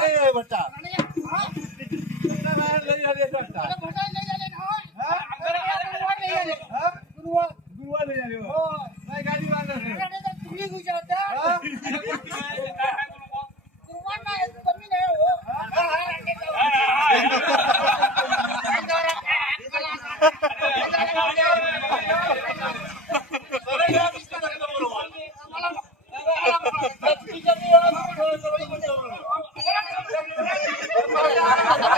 अरे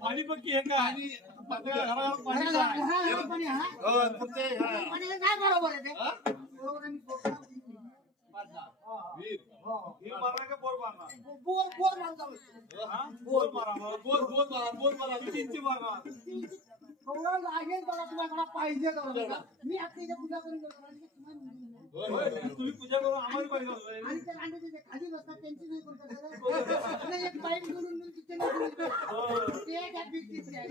पाणी पक्की आहे का आणि घरावर पाणी नाही. हो, फक्त हे, हा. वीर. वीर मारणार का बोर मारणार? हा? बोर मारा, बोर, बोर मारा, बोर तेवढं लागेल तेवढा तुम्हाला पाहिजे मी आता इथे पूजा करून. तुम्ही पूजा करून आम्हाला पाहिजे. आणि ते रांडे तिथे खाली बसतात त्यांची नाही करू एक पाईप तिथे शकत. ते त्या भिंतीत आहे.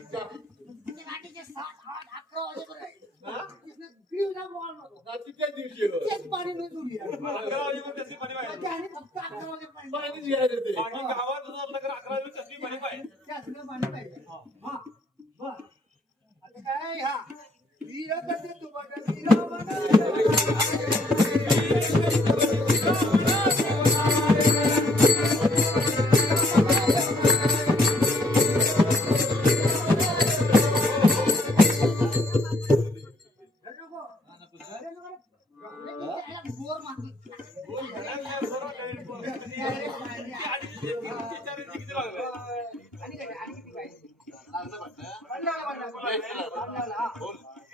ते रांडेचे सात आठ अकरा वाजेपर्यंत बॉल नको. दिवशी तेच पाणी नाही अकरा वाजेपर्यंत फक्त वाजेपर्यंत. गावात अकरा वाजेपर्यंत त्याची पाणी पाहिजे. ते असलं पाणी पाहिजे हा बर आता काय हा वीर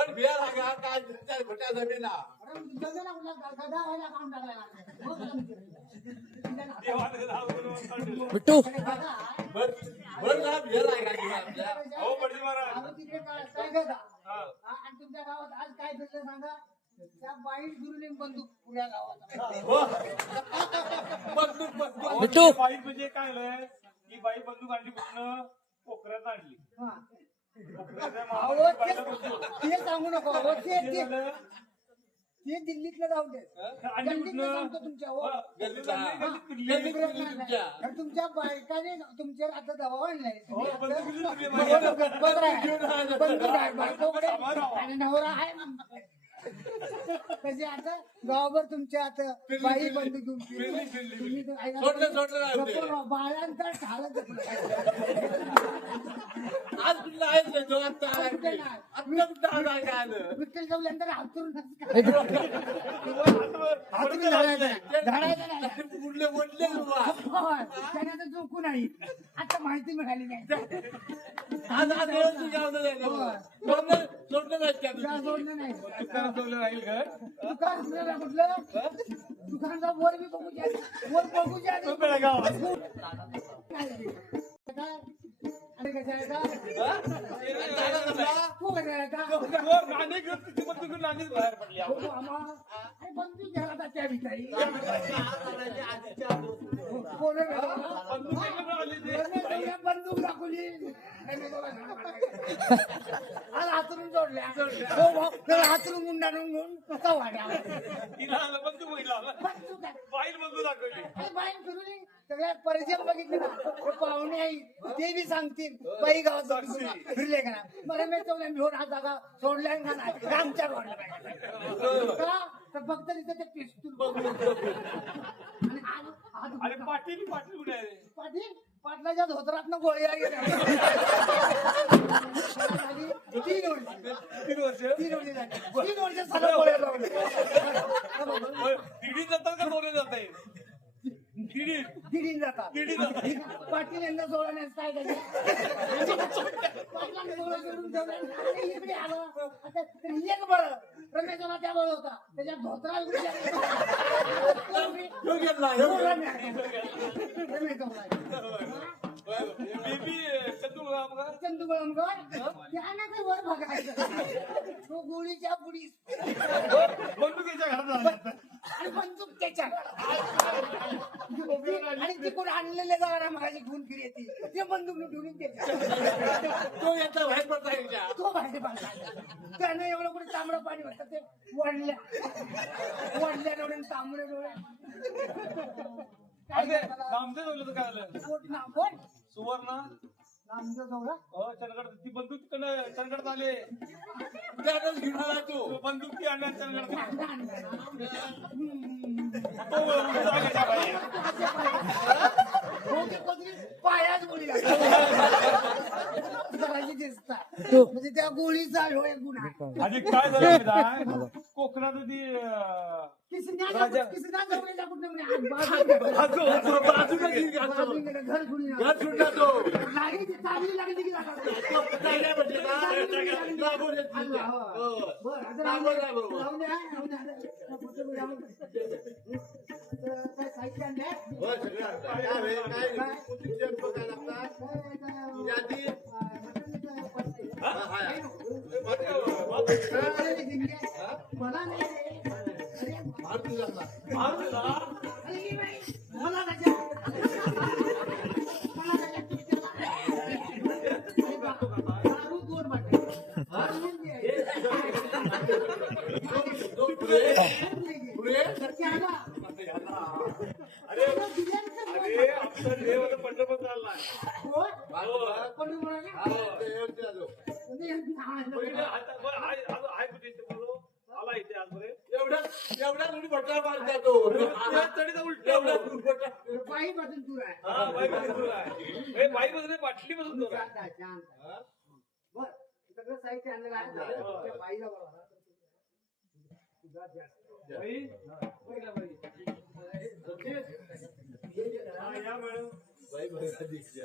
तुम्ही झालं का काय? जरा तू पुढे कधी आहे त्या? किती आहे या? भर होईल ना. अरे जगाला कुठला गधा व्हायला काम टाकलाय ना. मग जरा विचारायचं. देवाने नाव करून काढलं. अरे गधा आहे. अहो, पडजी महाराज. आणि तुमच्या गावात आज काय फिरलं सांगा त्या बाई गुरुने बंदूक पुण्या गावात बाई म्हणजे काय? ही बाई बंदूक आणली कुठनं कोकऱ्यात आणली हा. अहो, ते सांगू नको अहो, ते दिल्लीतलं जाऊ दे. गल्लीतलं? सांगतो तुमच्या हो. तुमच्या? आणि तुमच्या बायकाने तुमच्यावर आता दबाव आणलाय. हो, तुम्ही आहे. आहे, बायकोकडे आणि नवरा आहे म्हणजे आता गावभर तुमच्या आता बाई बंदूक घेऊन फिरली. तुम्ही तर ऐका- सोडलं, सोडलं नाही ते. गप्प राहा, बाळांतर झालं तर आज कुठला आहेच नाही आता आला की. आता कुठं आला काय आलं? विठ्ठल जाऊल्यानंतर हातरून हातरून झाडायचं नाही. झाडायचं नाही कुठले ओढले बुवा. होय, त्याने आता झोकू नाही आता माहिती मिळाली नाही आज आज. सोडलं सोडलं नाही त्या? जोडलं नाही ठेवलं राहील घर दुकान दुकानचा वर बी बघू द्या वर बघू द्या तो बेळगाव. काय काय? अरे कशा आहे का? दादा समजा, तू कशा आहे का? वर नाणी घेऊन तिची बंदूक घेऊन नाणीच बाहेर पडली हो. अरे बंदूक घ्यायला आता त्या भिकारी. कोण आहे बाबा? बंदूक आली ते. बंदूक दाखवली भाऊला आज हातरून जोडल्या हो भाऊ गुंडा घेऊन कसा तिला आलं. बाईल दाखवली. अरे सगळ्या परिचय बघितले ना. पाहुणे आई ते बी सांगतील. बाई गावात ना, फिरले का ना मला मी चौल्या घेऊन हा जागा सोडल्या का नाही. आमच्या रोडला पाहिजे. का? तर फक्त तिथं ते पिस्तूल बघून आणि आज- आज आणि पाटील पाटील कुठे आहे? पाटील पाटलाच्या धोत्रात गोळी गेल्या. झाली तीन वर्ष. तीन वर्ष. तीन वर्ष झाली. तीन वर्ष सगळं गोळ्या लावल्या. दिडी जातात का सोडले जात आहे दिडी. दिडीन जातात दिडी जातात पाटील यांना सोडण्यास काय त्याचे पाटलाने डोळं सोडून ठेवलं. आणि इकडे आलो. आता तरी एक बरं. रमेशला त्या बरं होता. त्याच्या धोत्रा चंदू गळमकर त्यानं ते वर बघायचं. तो गोळीच्या बुडी बंदुकीच्या घरात आले आणि बंदूक त्याच्या आणि तिकडून आणलेले जागा माझी घेऊन फिर येते. ते बंदूक ठेवून त्याच्या तो याचा बाहेर पडता. तो भाजी पाडला. त्यानं एवढं कुठे तांबडं पाणी होतं ते वडल्या. वडल्या डोळे तांबडे डोळे. काय? नामदेव बोललं काय कोण? सुवर्ण. चंदगड ती बंदूक तिकडं चंदगड आले त्यातच घेऊन आला तू. बंदूक ती आणणार चंदगड. म्हणजे त्या गोळीचा गुन्हा आणि काय झालं कोकणात ती. घर सुटला तो. नाही चांगली लागली की? काय साहित्य आणले मला नाही मला एवढ्या एवढ्या मुली भटका मारता तो चढीचा उलट एवढ्या भटका बाई पासून दूर आहे साहित्य या मॅडम बाई. बघा दीक्षा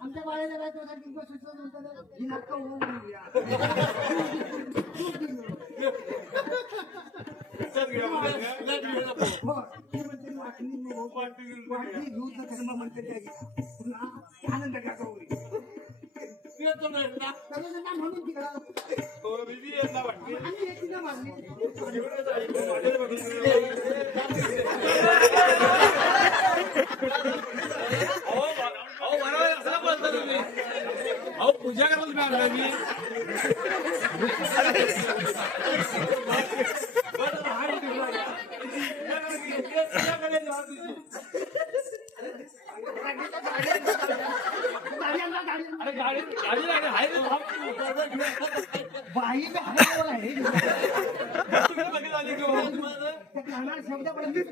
आमच्या बाळाला काय दोन हजार किंवा सुचवलं ही नाटकं होऊन वाटणी दूध धर्म म्हणते त्या पुन्हा आनंद टाका होईल म्हणून तिकडा आम्ही एक तिला मारली. मी अरे गाडी गाडी नाही हाय रे बाई मी हातावर आहे तुम्ही बघितलं आधी की हो? तुम्हाला- शब्द पडले.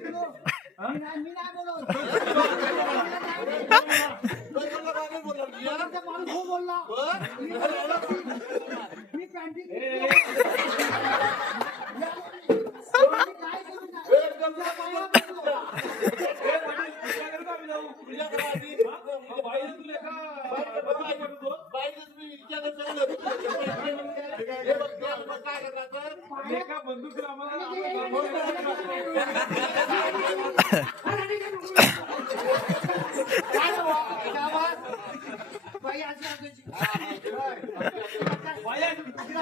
मी नाही बोलत. बराचसा माणूस हो बोलला. मी मी पॅन्टीत मी काय करू काय? बंदूक आम्हाला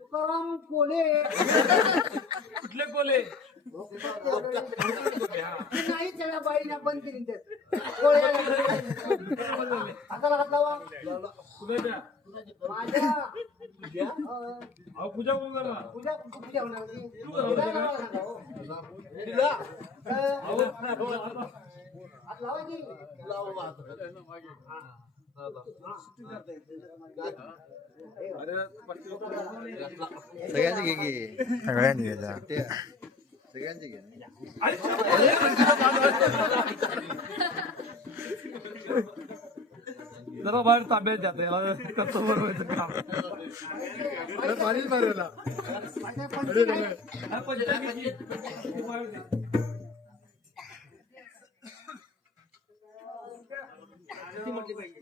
तुकाराम कोले. कुठले कोले? नाही त्याला बाईना बंद केली ते. लावा कुणाच्या? माझ्या? अं, अहो पूजा कोण पूजा पूजा होणार होती. पूजा लावायला सांगा, हो. तिला? अं, अहो हात लावा की. लाव हात. सगळ्यांची घे की सगळ्यांची घे. सगळ्यांची घे जरा बाहेर ताब्यात द्या त्याला कसं बरोबर काम पाणीच मारला किती म्हटली पाहिजे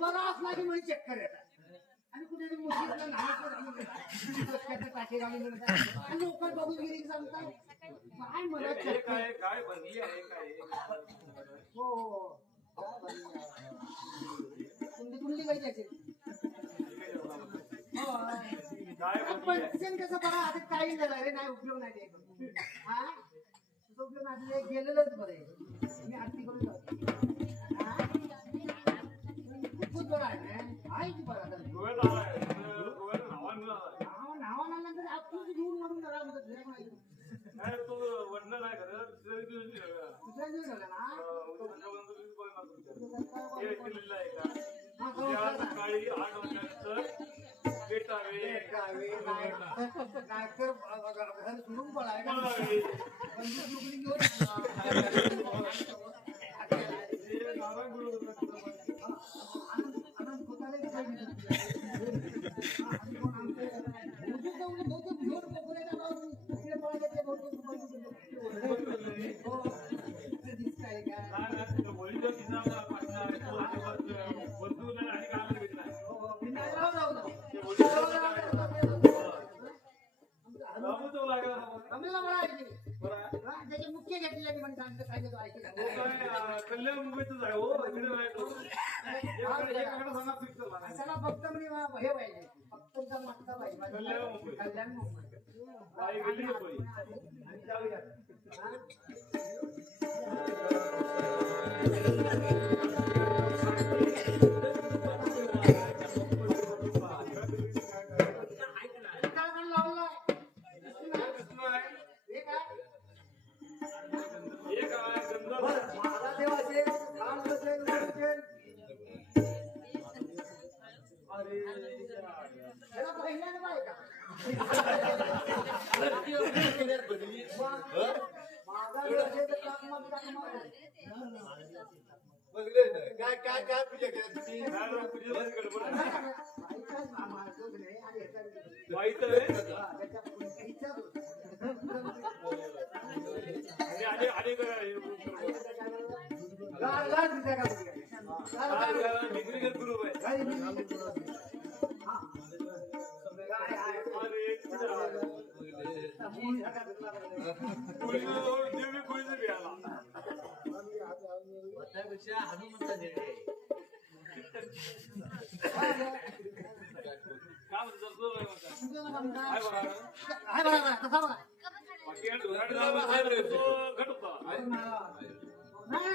बरा असला की म्हणजे आणि कुठे मुशीतला बघून गेली सांगतात काय मला काय काय बनली आहे काय हो हो कुंडी कुंडली काही त्याची पंचन कसं बघा आता काही झालं रे नाही उपयोग नाही हा तुझा उपयोग नाही गेलेलंच बरं मी आरती करून जातो हा? खूप बरं आहे ना? आहे की बरं आता गोव्यात आलाय गोव्यात नावानं आलाय. नाव नावानंतर आपण घेऊन म्हणून जरा म्हणतात घरी पण ऐकू. काय तो वडणं नाही करत दुसऱ्या दिवशी अं, दुसऱ्या दिवशी झालं ना उद्या संध्याकाळपर्यंत वीज कोणी नसतं. हे केलेलं आहे का हा, हो, उद्या हो. सकाळी आठ वाजल्यानंतर पेटावे गावी नाही नाहीतर घर सोडून पळाय का? पळावे. मी अं, कल्याण मुंबईतच आहे हो इकडे एकाकडे एकाकडे सांगा फिक्स झाला नाही. त्याला फक्त म्हणजे हे पाहिजे फक्त मागचा पाहिजे कल्याण मुंबई. कल्याण मुंबई गेली बघले ना. काय काय काय पूजा केल्या तुम्ही पूजेलाच गडबड आहे. आणि आहे. मुली हातात धरला पाहिजे. कोळीचं जवळ देवी कोळीचं बी आला. त्यापेक्षा हनुमंत निर्णय काय म्हणतो, काय बघा. तो घट होता. नाही,